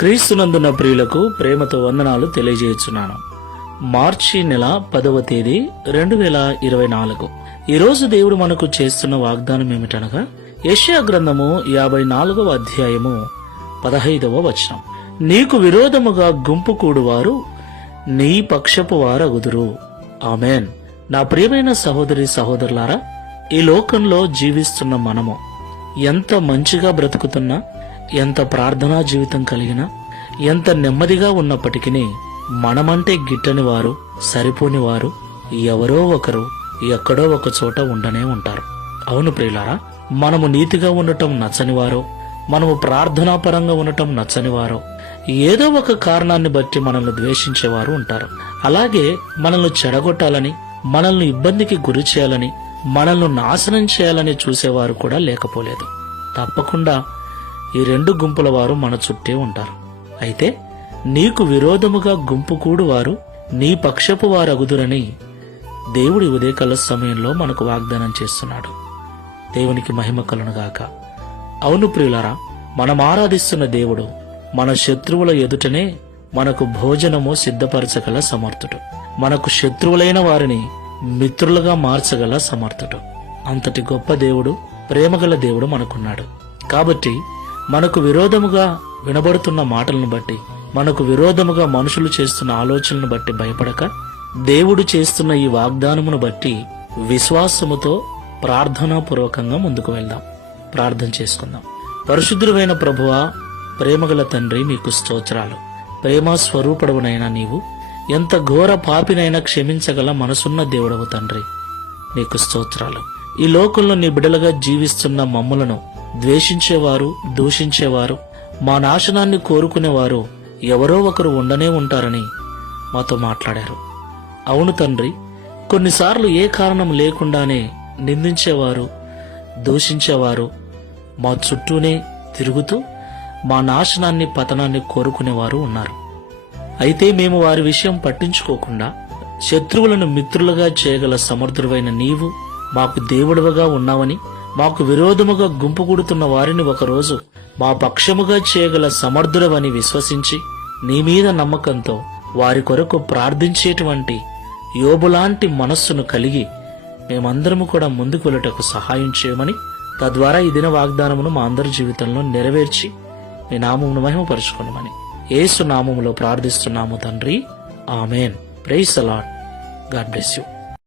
క్రీస్తునందున ప్రియులకు ప్రేమతో వందనాలు తెలియజేస్తున్నాను మార్చి నెల పదవ తేదీ రెండు వేల ఇరవై నాలుగు. ఈరోజు దేవుడు మనకు చేస్తున్న వాగ్దానం ఏమిటనగా యెషయా గ్రంథము యాభై నాలుగవ అధ్యాయము పదహైదవ వచనం. నీకు విరోధముగా గుంపు కూడువారు నీ పక్షపు వారగుదురు. ఆమెన్. నా ప్రియమైన సహోదరి సహోదరులారా ఈ లోకంలో జీవిస్తున్న మనము ఎంత మంచిగా బ్రతుకుతున్నా ఎంత ప్రార్థనా జీవితం కలిగినా ఎంత నెమ్మదిగా ఉన్నప్పటికీ మనమంటే గిట్టని వారు సరిపోని వారు ఎవరో ఒకరు ఎక్కడో ఒక చోట ఉండనే ఉంటారు. అవును ప్రియులారా మనము నీతిగా ఉండటం నచ్చని వారో మనము ప్రార్థనాపరంగా ఉండటం నచ్చని వారో ఏదో ఒక కారణాన్ని బట్టి మనల్ని ద్వేషించేవారు ఉంటారు. అలాగే మనల్ని చెడగొట్టాలని మనల్ని ఇబ్బందికి గురి చేయాలని మనల్ని నాశనం చేయాలని చూసేవారు కూడా లేకపోలేదు. తప్పకుండా ఈ రెండు గుంపుల వారు మన చుట్టే ఉంటారు. అయితే నీకు విరోధముగా గుంపు కూడు వారు నీ పక్షపు వారగుదురని దేవుడి ఉదయకాల సమయంలో మనకు వాగ్దానం చేస్తున్నాడు. దేవునికి మహిమ కలునుగాక అవును ప్రియులరా మనం ఆరాధిస్తున్న దేవుడు మన శత్రువుల ఎదుటనే మనకు భోజనము సిద్ధపరచగల సమర్థుడు. మనకు శత్రువులైన వారిని మిత్రులుగా మార్చగల సమర్థుడు. అంతటి గొప్ప దేవుడు ప్రేమగల దేవుడు మనకున్నాడు. కాబట్టి మనకు విరోధముగా వినబడుతున్న మాటలను బట్టి మనకు విరోధముగా మనుషులు చేస్తున్న ఆలోచనలను బట్టి భయపడక దేవుడు చేస్తున్న ఈ వాగ్దానమును బట్టి విశ్వాసముతో ప్రార్థనాపూర్వకంగా ముందుకు వెళ్దాం. ప్రార్థన చేసుకుందాం. పరిశుద్ధుడైన ప్రభువా ప్రేమగల తండ్రి మీకు స్తోత్రాలు. ప్రేమ స్వరూపుడవునైనా నీవు ఎంత ఘోర పాపినైనా క్షమించగల మనసున్న దేవుడవు తండ్రి నీకు స్తోత్రాలు. ఈ లోకంలో నీ బిడలుగా జీవిస్తున్న మమ్ములను ద్వేషించేవారు దూషించేవారు. మా నాశనాన్ని కోరుకునేవారు ఎవరో ఒకరు ఉండనే ఉంటారని మాతో మాట్లాడారు. అవును తండ్రి కొన్నిసార్లు ఏ కారణం లేకుండానే నిందించేవారు దూషించేవారు మా చుట్టూనే తిరుగుతూ మా నాశనాన్ని పతనాన్ని కోరుకునేవారు ఉన్నారు. అయితే మేము వారి విషయం పట్టించుకోకుండా శత్రువులను మిత్రులుగా చేయగల సమర్థుడైన నీవు మాకు దేవుడవగా ఉన్నావని మాకు విరోధముగా గుంపుకూడుతున్న వారిని ఒకరోజు మా పక్షముగా చేయగల సమర్థుడవని విశ్వసించి నీ మీద నమ్మకంతో వారి కొరకు ప్రార్థించేటువంటి యోబులాంటి మనస్సును కలిగి మేమందరము కూడా ముందుకు వెళ్ళటకు సహాయం చేయమని తద్వారా ఈ దిన వాగ్దానమును మా అందరి జీవితంలో నెరవేర్చి మీ నామమును మహిమపరచుకోనమని ఏసు నామములో ప్రార్థిస్తున్నాము తండ్రి. Amen. Praise the Lord God bless you.